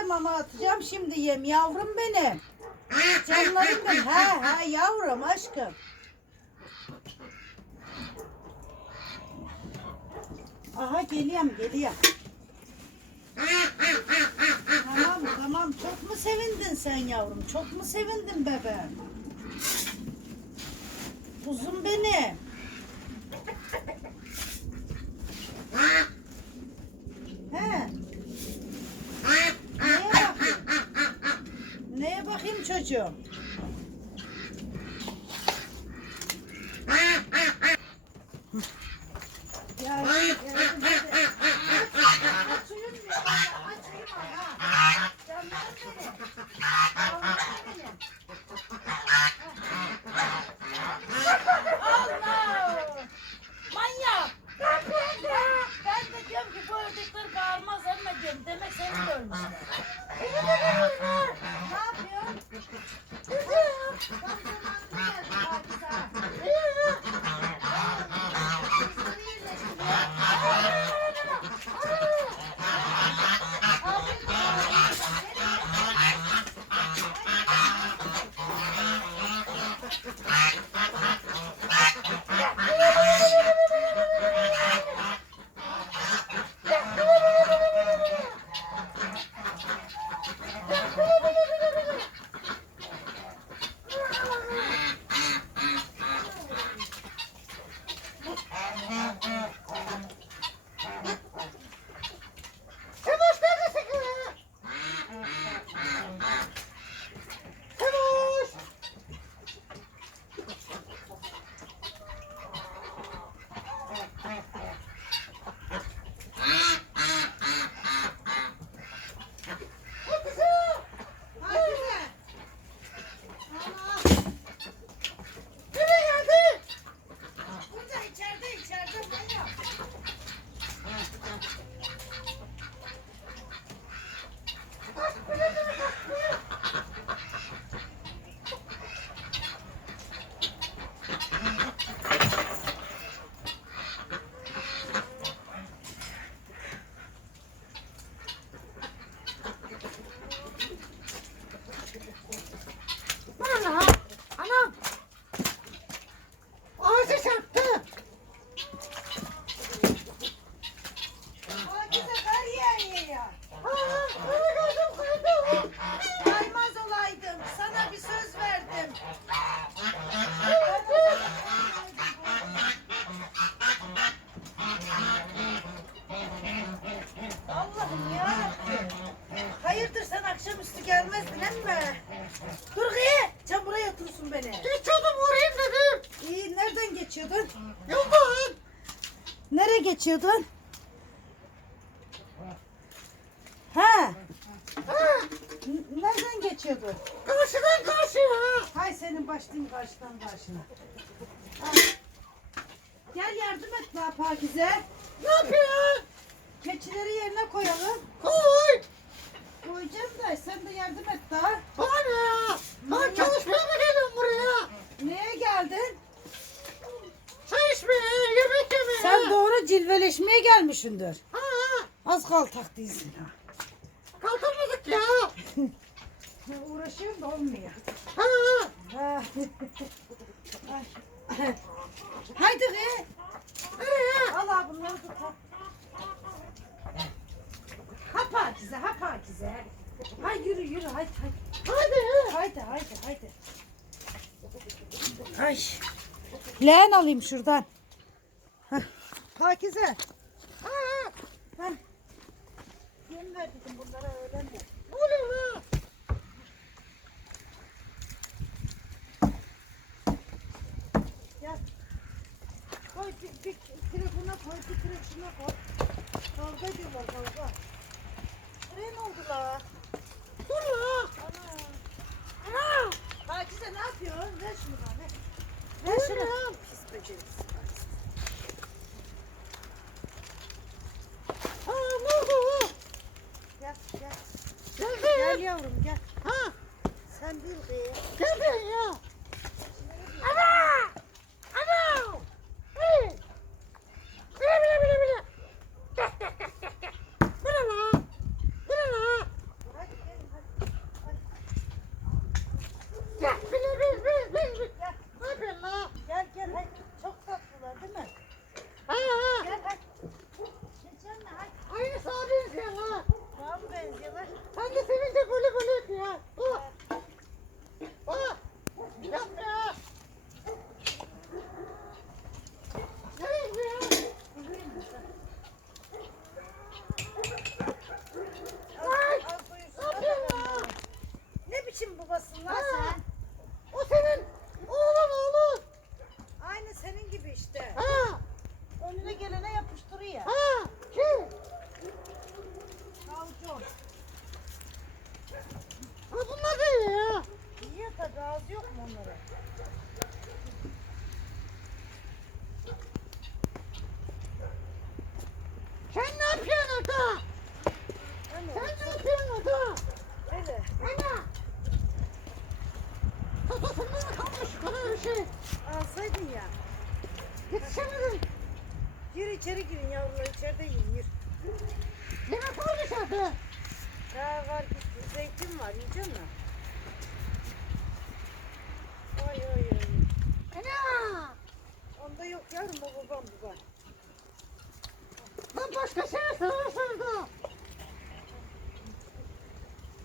de mama atacağım. Şimdi yem yavrum benim. Canlarım benim. He he yavrum aşkım. Aha geliyorum geliyorum. Tamam tamam çok mu sevindin sen yavrum? Çok mu sevindin bebeğim? Kuzum benim. He. Neye bakayım? Neye bakayım Ah! senin başlayayım karşıdan karşına. Gel yardım et daha Pakize. Ne yapıyorsun? Keçileri yerine koyalım. Koy. Koyacağım da sen de yardım et daha. Bana ne? Ben çalışmaya mı geliyorum buraya? Neye geldin? Çay içmeye, yemek yemeye. Sen doğru cilveleşmeye gelmişsindir. Ha, Az kaltak değilsin ha. kalkamadık ya. Uğraşıyorum da olmuyor. Ha, Ha. Ay. Haydi kız. nereye? Al abi bunları tut. ha. Pakize, ha Pakize. Ha yürü yürü haydi haydi. Hadi. Haydi haydi haydi. Ay. Leğen alayım şuradan. Hah. Pakize. Ha, Hah. Yem ver dedim bunlara öğlen de. ne oluyor lan? Gel. Koy bir, bir telefona koy, bir telefona koy. Kavga ediyorlar kavga. Buraya ne oldu la? Dur lan. Ana. Ana. Pakize ne yapıyorsun? Ver şunu bana. Ver, ver şunu. Pis. Ha, ne oldu? Gel gel. Gel yavrum gel. Ha, Sen bil be. geldi ya. Ana. Ana. Hey. Bile bile bile bile. Bu ne lan? Bu ne lan? Hadi Aynı sağa benziyor ha. Daha mı benziyorlar? Sen de sevince böyle böyle yapıyor ha. Oh. Oh. Yapma ya. Evet ya. Ay. Al buyursun. Ne yapıyorsun ya? Ne biçim babasın lan Ha. sen? O senin oğlun oğlun. Aynı senin gibi işte. Ha. Önüne gelene yapıştırıyor. Ha. Kim? Avcı. Ha bunlar da iyi ya. Yiyor tabii ağzı yok mu onlara? Sen ne yapıyorsun orada? Hani Sen ne yapıyorsun orada? öyle. Ana. Tatosunda mı Alsaydın ya. Yetişemedim. Gir içeri girin yavrular içeride yiyin gir. Yemek var dışarıda. Ha var git. Zeytin var yiyecek misin? Ay ay ay. Ana. Onda yok yavrum o babam bu var. Ben başka şey seversin da.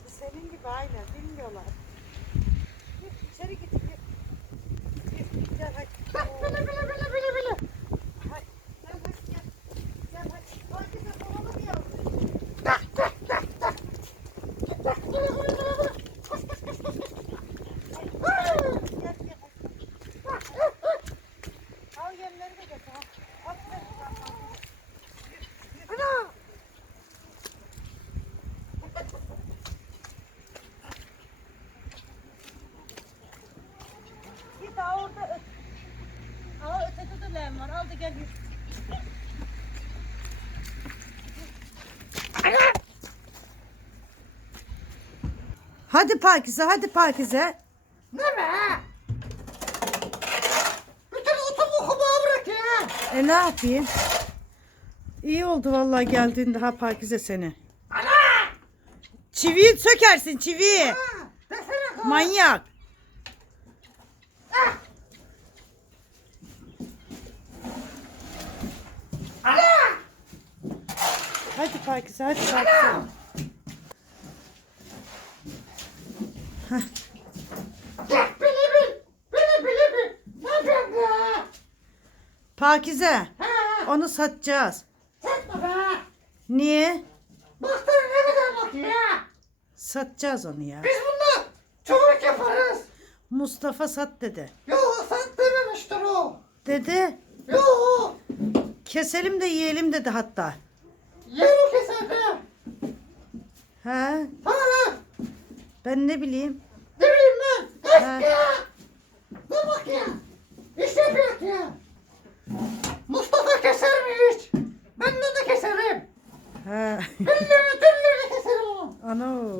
Senin gibi aynen bilmiyorlar. Git içeri git color, color, color. Hadi Pakize, hadi Pakize. Ne be? Bütün otumu kubağa bırak ya. E ne yapayım? İyi oldu vallahi geldiğinde ha Pakize seni. Ana. Çiviyi sökersin çiviyi. Ha. Desene kız. Manyak. Ah. Ana. Hadi Pakize, hadi Pakize. Gel bile bil. Bile bile bil. Ne ya? Pakize, Ha. onu satacağız. Satma be. Niye? Baktın ne kadar bak ya. Satacağız onu ya. Biz bunu çocuk yaparız. Mustafa sat dedi. Yo sat dememiştir o. Dedi, Yo. keselim de yiyelim dedi hatta. Yarı keser be. Ha, Ha. Ben ne bileyim. Ne bileyim ben. Eski ya. Dur bak ya. İş yapıyor ya. Mustafa keser mi hiç? Ben de de keserim. Ha. Dülleri dülleri keserim onu. Ano.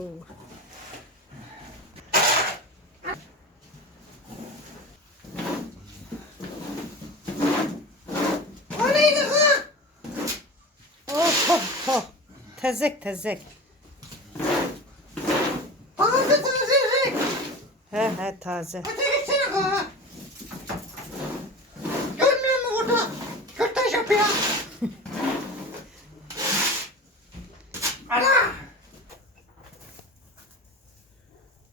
O neydi ha? Oh, oh, oh. Tezek tezek. He taze. Öte gitsene ha. Görmüyor musun burada? Kürtaj yapıyor. Ana.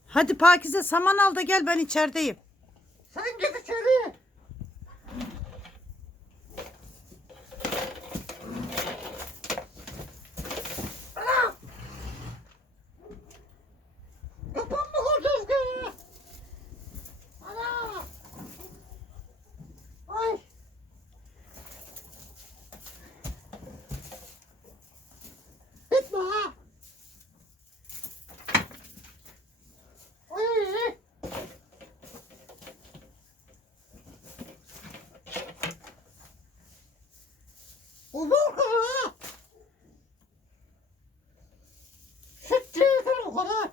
Hadi Pakize saman al da gel ben içerideyim. Sen git içeri. Ana! Kapan mı koyacağız ki? Ana! Ay! Gitme ha! Ay! Olur kız ha! Süt yeter o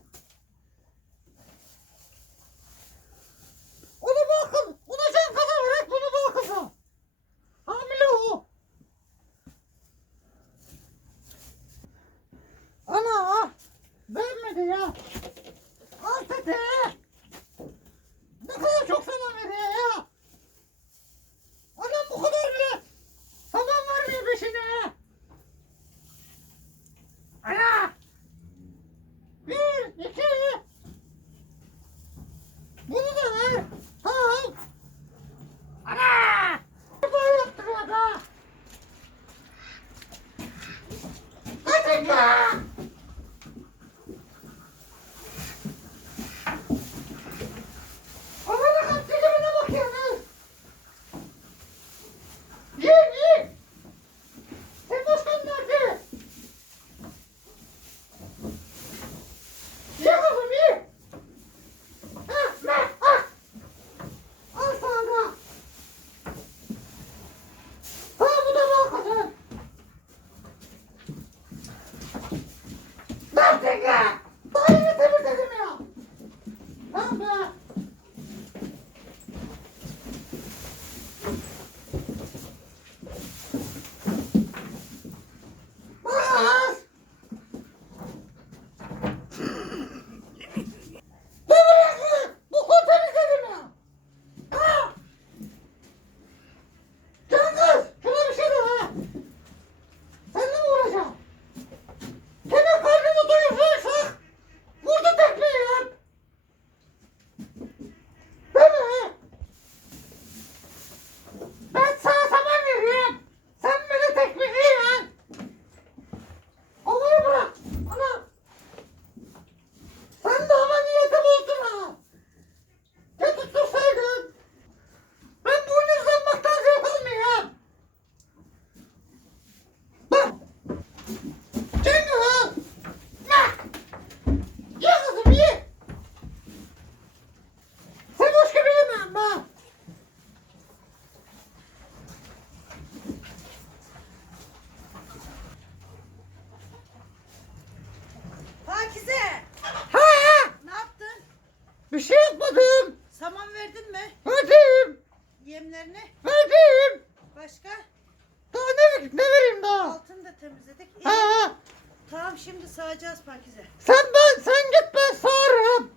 sağacağız Pakize. Sen ben sen git ben sağarım.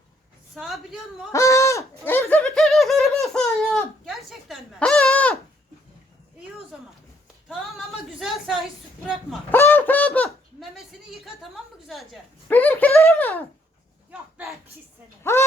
Sağ biliyor musun? Ha, evde bütün evlerime sağayım. Gerçekten mi? Ha. İyi o zaman. Tamam ama güzel sağ hiç süt bırakma. Tamam tamam. Memesini yıka tamam mı güzelce? Benimkileri mi? Yok be pis seni. Ha.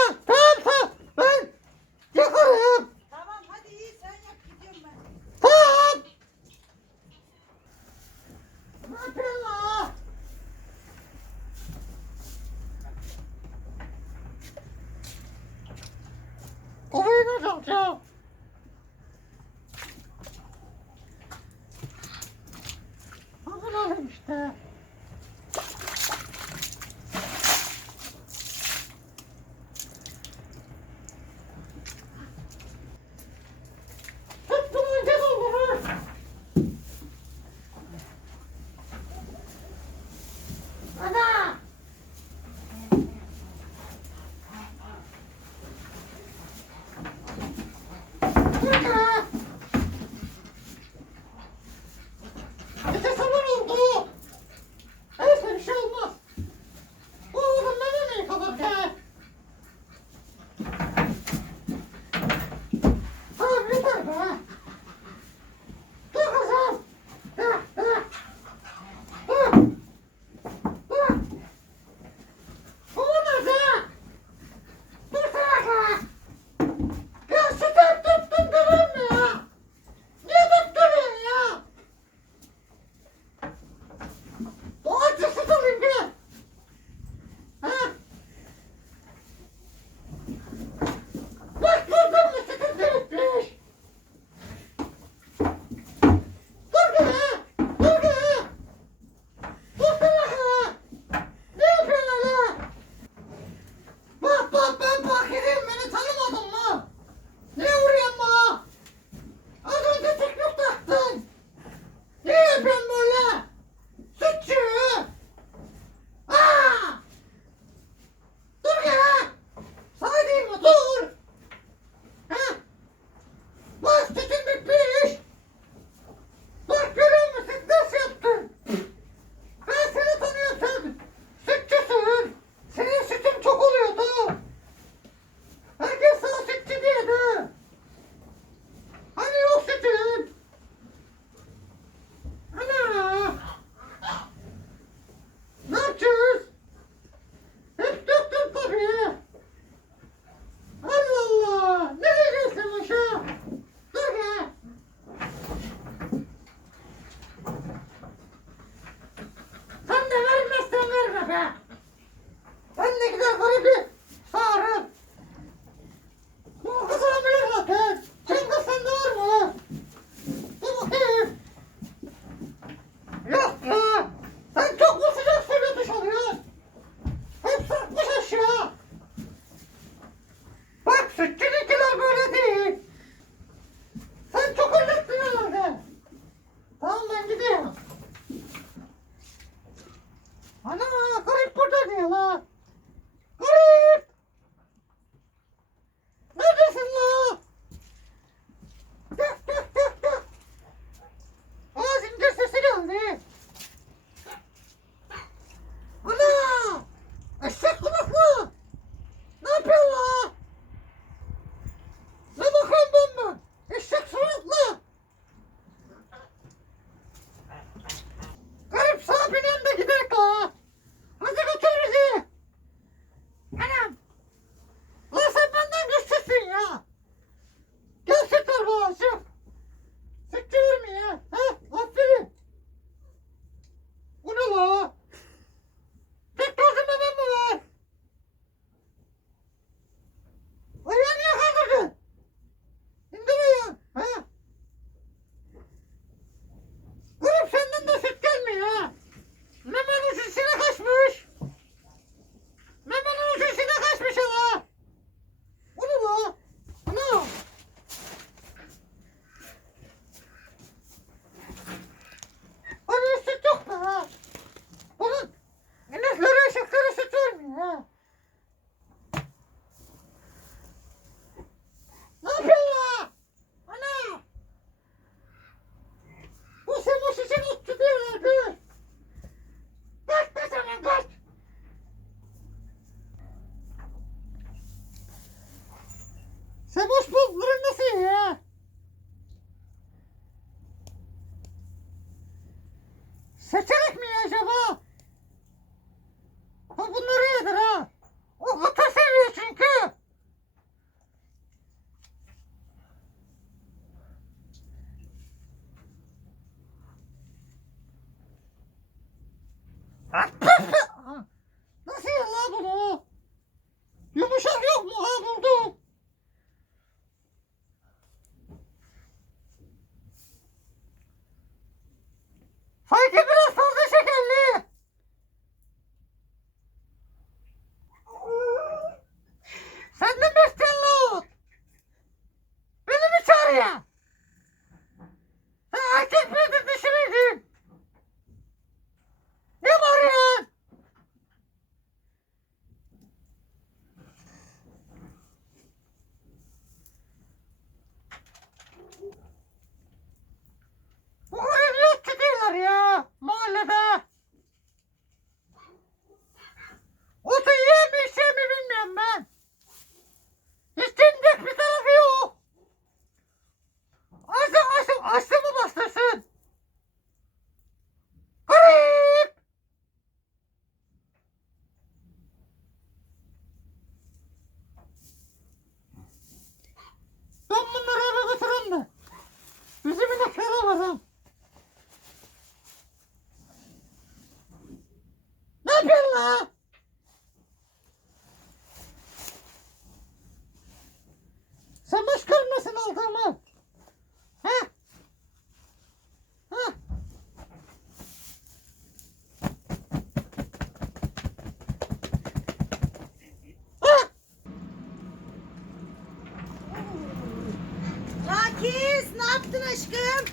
Nergis ne yaptın aşkım?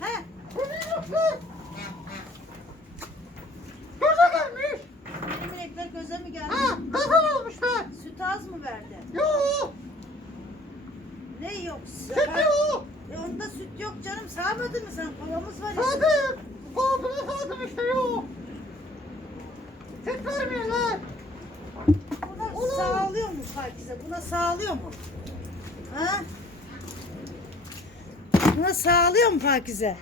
He. Pakize?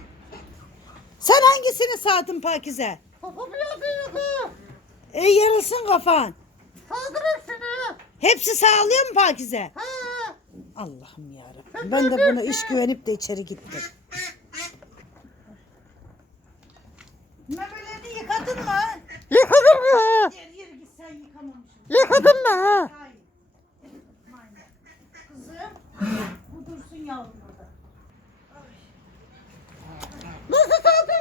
Sen hangisini sardın Pakize? Kafam yakıyor. E yarılsın kafan. Saldır hepsini. Hepsi sağlıyor mu Pakize? Ha. Allah'ım yarabbim. Ben de buna iş güvenip de içeri gittim. Memelerini yıkadın mı? Yıkadım mı? Yer yere git sen yıkamamışsın. Yıkadım mı? Hayır. Kızım bu dursun yavrum.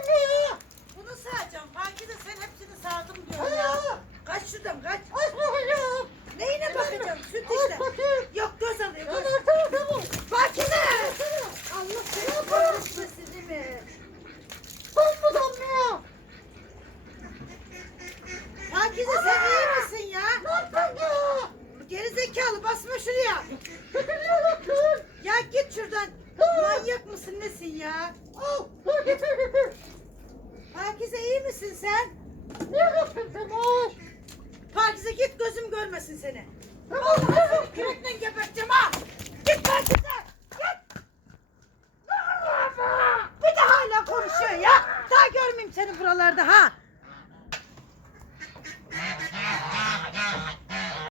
Hadi ya. Bunu sağacağım. Belki de sen hepsini sağdım diyorsun ya. Kaç şuradan kaç. Aç bakacağım. Neyine bakacağım? Süt işte. Yok göz alayım. Tamam tamam tamam. Belki de.